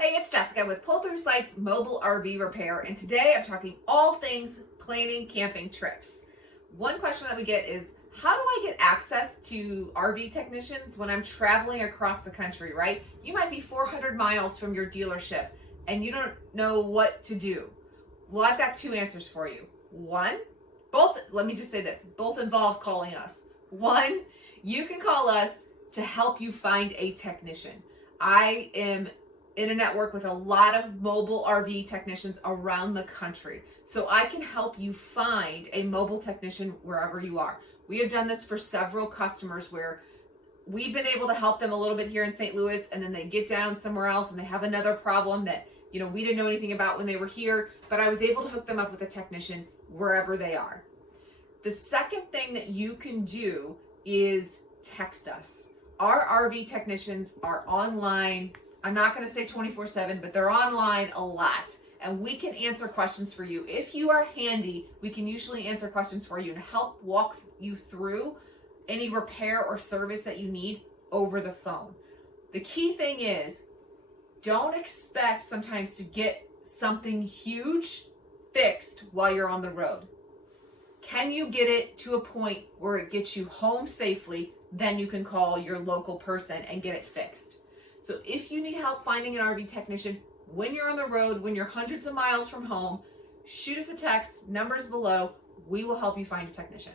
Hey, it's Jessica with Pull Through Sites Mobile RV Repair, and today I'm talking all things planning camping trips. One question that we get is, how do I get access to RV technicians when I'm traveling across the country, right? You might be 400 miles from your dealership and you don't know what to do. Well, I've got two answers for you. One, let me just say this, both involve calling us. One, you can call us to help you find a technician. I am in a network with a lot of mobile RV technicians around the country. So I can help you find a mobile technician wherever you are. We have done this for several customers where we've been able to help them a little bit here in St. Louis, and then they get down somewhere else and they have another problem that, we didn't know anything about when they were here, but I was able to hook them up with a technician wherever they are. The second thing that you can do is text us. Our RV technicians are online. I'm not going to say 24/7, but they're online a lot, and we can answer questions for you. If you are handy, we can usually answer questions for you and help walk you through any repair or service that you need over the phone. The key thing is, don't expect sometimes to get something huge fixed while you're on the road. Can you get it to a point where it gets you home safely? Then you can call your local person and get it fixed. So if you need help finding an RV technician when you're on the road, when you're hundreds of miles from home, shoot us a text, numbers below. We will help you find a technician.